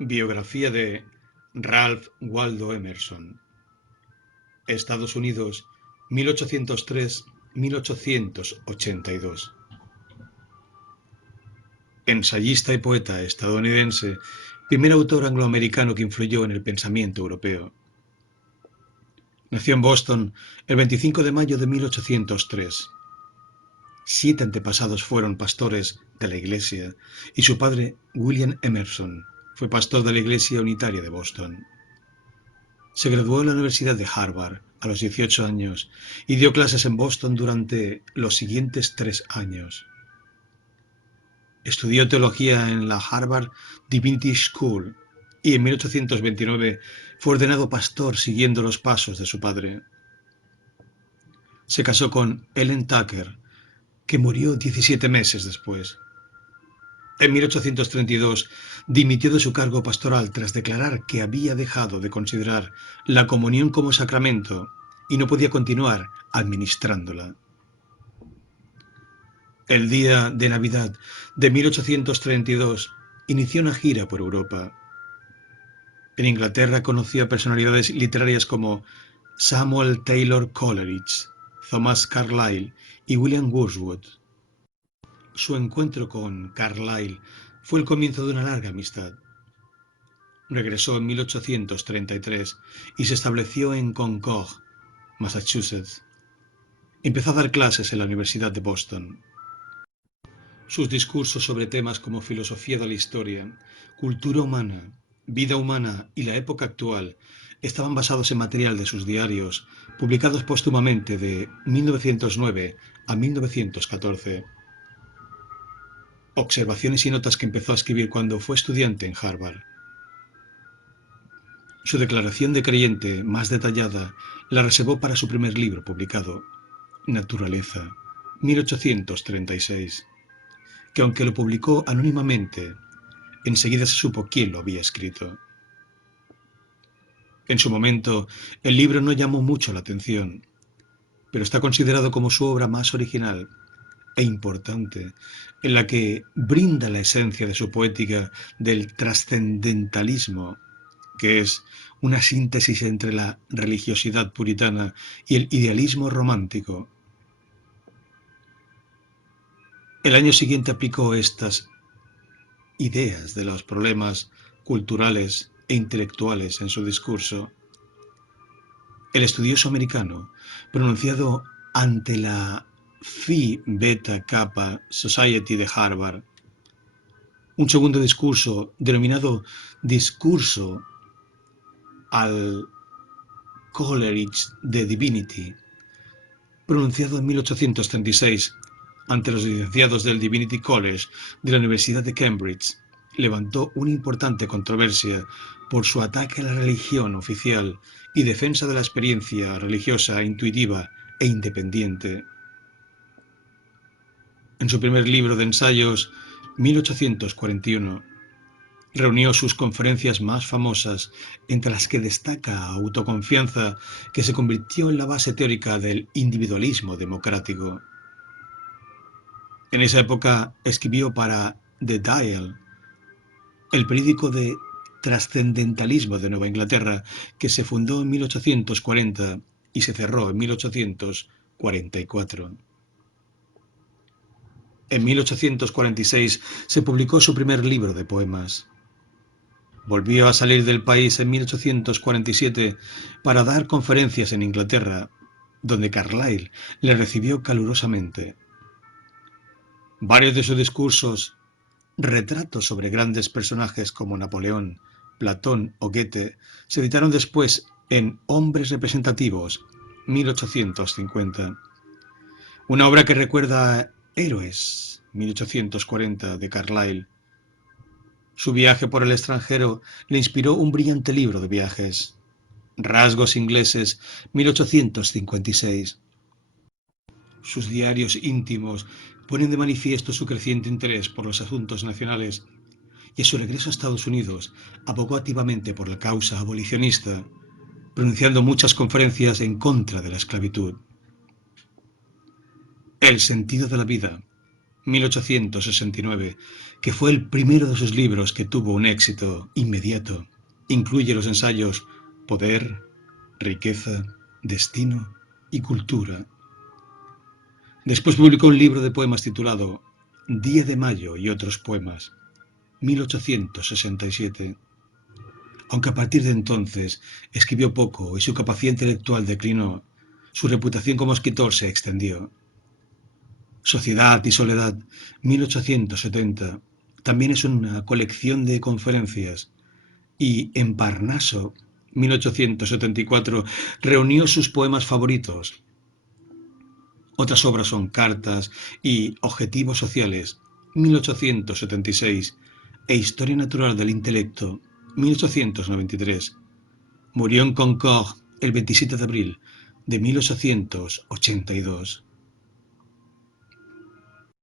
Biografía de Ralph Waldo Emerson. Estados Unidos, 1803-1882. Ensayista y poeta estadounidense, primer autor angloamericano que influyó en el pensamiento europeo. Nació en Boston el 25 de mayo de 1803. 7 antepasados fueron pastores de la iglesia y su padre, William Emerson, fue pastor de la Iglesia Unitaria de Boston. Se graduó en la Universidad de Harvard a los 18 años y dio clases en Boston durante los siguientes 3 años. Estudió teología en la Harvard Divinity School y en 1829 fue ordenado pastor siguiendo los pasos de su padre. Se casó con Ellen Tucker, que murió 17 meses después. En 1832 dimitió de su cargo pastoral tras declarar que había dejado de considerar la comunión como sacramento y no podía continuar administrándola. El día de Navidad de 1832 inició una gira por Europa. En Inglaterra conoció a personalidades literarias como Samuel Taylor Coleridge, Thomas Carlyle y William Wordsworth. Su encuentro con Carlyle fue el comienzo de una larga amistad. Regresó en 1833 y se estableció en Concord, Massachusetts. Empezó a dar clases en la Universidad de Boston. Sus discursos sobre temas como filosofía de la historia, cultura humana, vida humana y la época actual estaban basados en material de sus diarios, publicados póstumamente de 1909 a 1914. Observaciones y notas que empezó a escribir cuando fue estudiante en Harvard. Su declaración de creyente más detallada la reservó para su primer libro publicado, Naturaleza, 1836, que aunque lo publicó anónimamente, enseguida se supo quién lo había escrito. En su momento, el libro no llamó mucho la atención, pero está considerado como su obra más original e importante, en la que brinda la esencia de su poética del trascendentalismo, que es una síntesis entre la religiosidad puritana y el idealismo romántico. El año siguiente aplicó estas ideas de los problemas culturales e intelectuales en su discurso. El estudioso americano, pronunciado ante la Phi Beta Kappa Society de Harvard, un segundo discurso denominado Discurso al Coleridge de Divinity, pronunciado en 1836 ante los licenciados del Divinity College de la Universidad de Cambridge, levantó una importante controversia por su ataque a la religión oficial y defensa de la experiencia religiosa intuitiva e independiente. En su primer libro de ensayos, 1841, reunió sus conferencias más famosas, entre las que destaca Autoconfianza, que se convirtió en la base teórica del individualismo democrático. En esa época escribió para The Dial, el periódico de trascendentalismo de Nueva Inglaterra, que se fundó en 1840 y se cerró en 1844. En 1846 se publicó su primer libro de poemas. Volvió a salir del país en 1847 para dar conferencias en Inglaterra, donde Carlyle le recibió calurosamente. Varios de sus discursos, retratos sobre grandes personajes como Napoleón, Platón o Goethe, se editaron después en Hombres Representativos, 1850. Una obra que recuerda a Héroes, 1840, de Carlyle. Su viaje por el extranjero le inspiró un brillante libro de viajes, Rasgos ingleses, 1856. Sus diarios íntimos ponen de manifiesto su creciente interés por los asuntos nacionales y a su regreso a Estados Unidos abogó activamente por la causa abolicionista, pronunciando muchas conferencias en contra de la esclavitud. El sentido de la vida, 1869, que fue el primero de sus libros que tuvo un éxito inmediato. Incluye los ensayos Poder, Riqueza, Destino y Cultura. Después publicó un libro de poemas titulado Día de Mayo y otros poemas, 1867. Aunque a partir de entonces escribió poco y su capacidad intelectual declinó, su reputación como escritor se extendió. Sociedad y Soledad, 1870, también es una colección de conferencias, y en Parnaso, 1874, reunió sus poemas favoritos. Otras obras son Cartas y Objetivos Sociales, 1876, e Historia Natural del Intelecto, 1893. Murió en Concord el 27 de abril de 1882.